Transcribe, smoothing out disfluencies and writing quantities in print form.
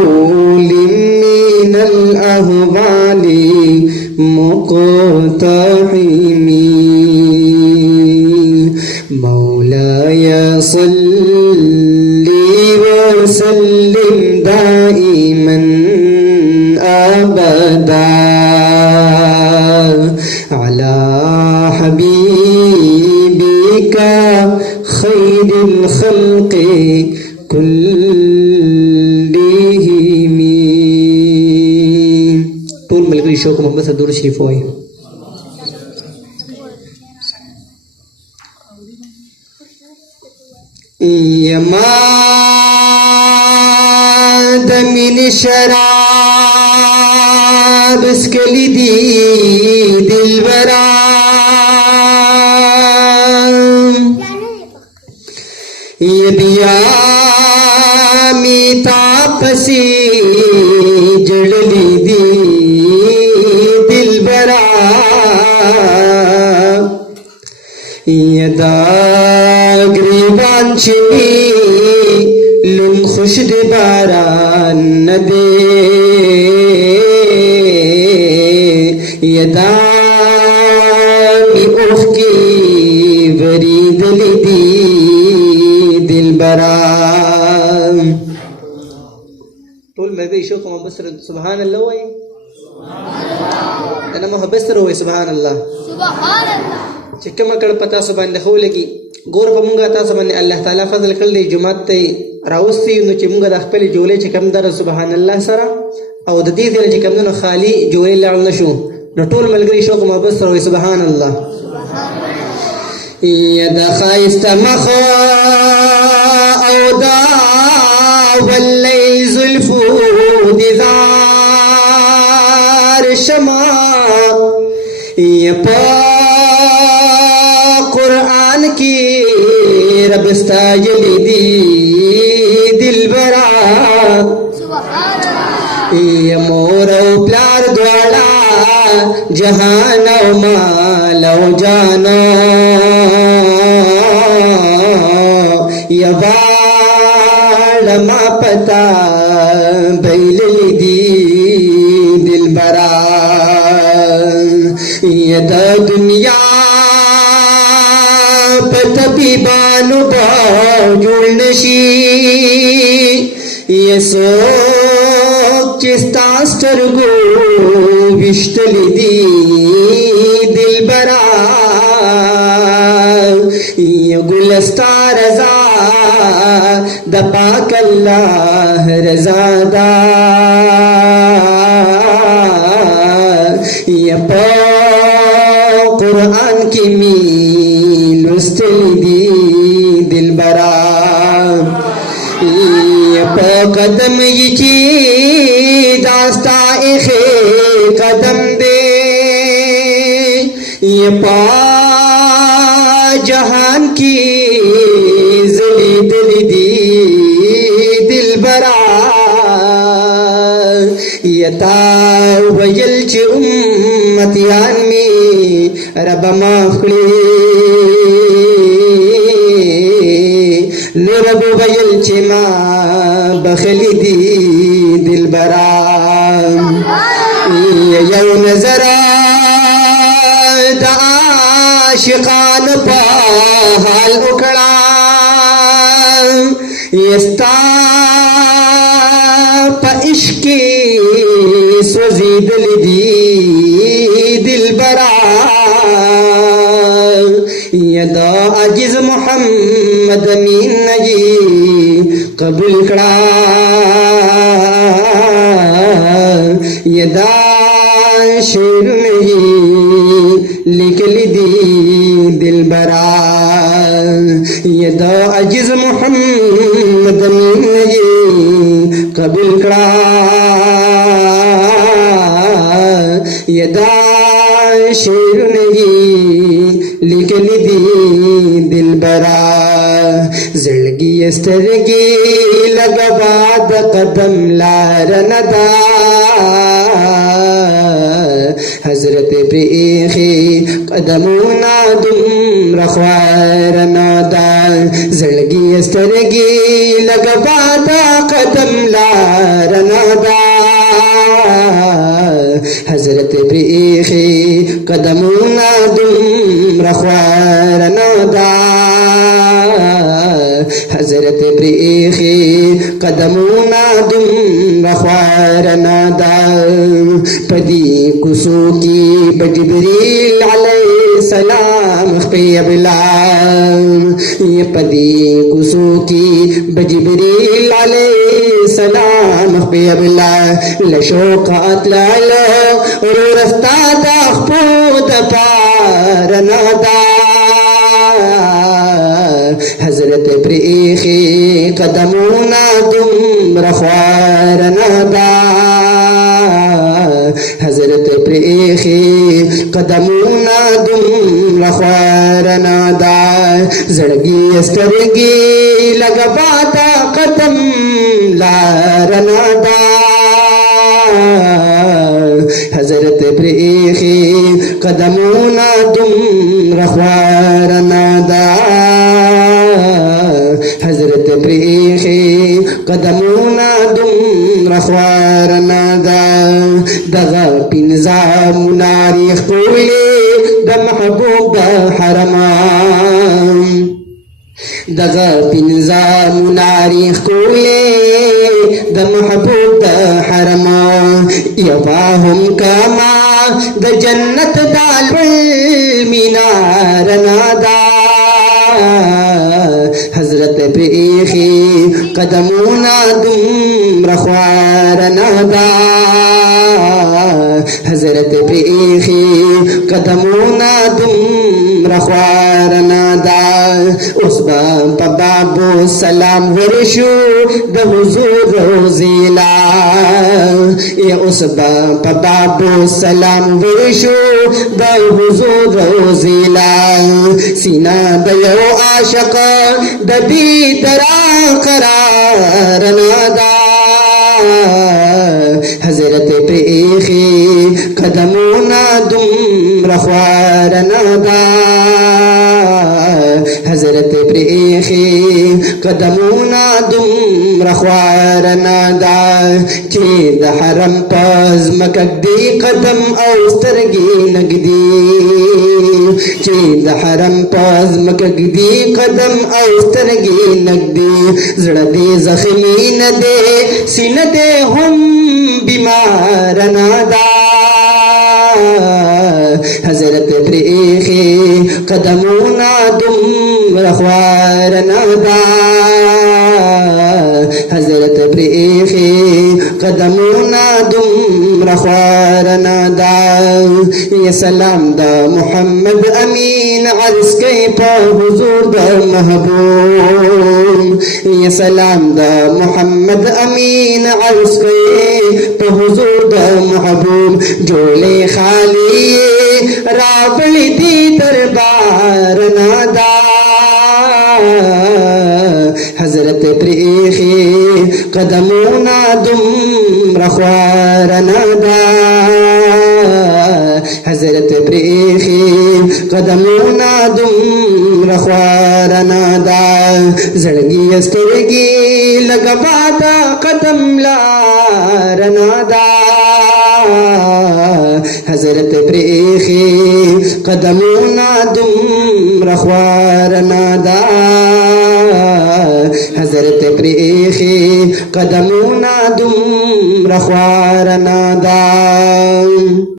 طول من الأهوال مقتحم مولاي صل وسلم دائما أبدا على حبيبك خير الخلق كلهم طول ملغري شوق محمد صدور شریف ہوئے يماد من شراب اسكلي دي دلبرا يبيا تاپسی جڑلی دی دلبرا یدا گریبان چنی لن خوش دی باران ندے یدا می اوخ کی ورید لی دی دلبرا طول ملګری شو کوم بس سبحان الله وای انا محبت سره وای سبحان الله سبحان الله چې کومه کړه پتا سبحان الله خو لګي ګور په مونږه تاسو باندې الله تعالی فضل کړل جمعه ته راوستي نو چې مونږه د خپل جوړې چې کم در سبحان الله سره او د دې چې کم نو خالی جوړې لاړ نشو نو ټول ملګری شو کوم بس سره وای سبحان الله یا د خایست مخ او دا والليل زلفو دیدار شما یا پا قرآن کی رب استایلی دی دلبرا یا مور او پلار دوالا جہان او مال او جانا یا ما پتا بیلی دی دلبرا یدا دنیا پتا بیبانو با جوڑ نشی یہ سوک چستاستر گو وشتلی دی دلبرا یہ گلستا رضا دا پاک اللہ رضا دا یا پا قرآن کی میل استلی دی دلبرا یا پا قدم یہ چی داستا اخی قدم دے یا پا جہان کی زلی دلی دی دلبرا یتا ویل چی امتیان می رب معاف کړي نو رب ویل چی ما بخلی دی دلبرا یو نظر دا عاشقان پا حال اکڑا یستا پا عشقی سوزیدل دی دلبرا یدا عجز محمد امین نجی قبول کڑا یدا شیر نہیں لکلی دی دلبرا یدا عجز محمد امین نجی قبول کڑا یدا شیر نہیں لکلی دی دلبرا زړګي سترګي لګوا د قدم لار ندا حضرت پریخی قدمونا دومره خوارنا دا زړګي سترګي لګباتا قدم لارنا دا حضرت پریخی قدمونا دومره خوارنا دا حضرت پریخی قدمونا دومره خوارنا دا پدی کوسو کی بجبریل علیہ السلام خپی ابلا یہ پدی کوسو کی بجبریل علیہ السلام خپی ابلا لشوق اطلالو رورستا دا خپود پارنا دا حضرت پریخی قدمونا دومره خوارنا دا حضرت پریخی قدمونا دومره خوارنا دا زړګي سترګي لګباتا قدم لارنا دا حضرت پریخی قدمونا دومره خوارنا دا حضرت پریخی قدمونا دومره خوارنا دا دغه پنځه مناریخ کولی د محبوب د حرمان دغه پنځه مناریخ کولی د محبوب د حرمان یواهم کما د جنت دالول مینارنا دا حضرت پریخی قدمونا دومره خوارنا دا حضرت پریخی قدمونا دومره خوارنا دا اوس به په بابو سلام ورشو د حضور روزیلا یا اوس به په بابو سلام ورشو د حضور روزیلا سینا د یو عاشق د دې درا قرار نادا حضرت پریخی قدمونا دومره خوارنا دا حضرت پریخی قدمونا دومره خوارنا دا چې د حرم پز مکدی قدم او سترګي نګدي چې د حرم پز مکدی قدم او سترګي نګدي زړه دې زخمی نه دې سینه دې هم بیمار نه دا حضرت پریخی قدمونا دومره خوارنا دا حضرت پریخی قدمونا دومره خوارنا دا یا سلام دا محمد امین عرض کئی پا حضور دا محبوب یا سلام دا محمد امین عرض کئی پا حضور دا محبوب جولے خالی راولی دی دربار نادا حضرت پریخی قدمونا دومره خوارنا دا حضرت پریخی قدمونا دومره خوارنا دا زړګي سترګي لګباتا قدم لارنا دا حضرت پریخی قدمونا دومره خوارنا دا حضرت پریخی قدمونا دومره خوارنا دا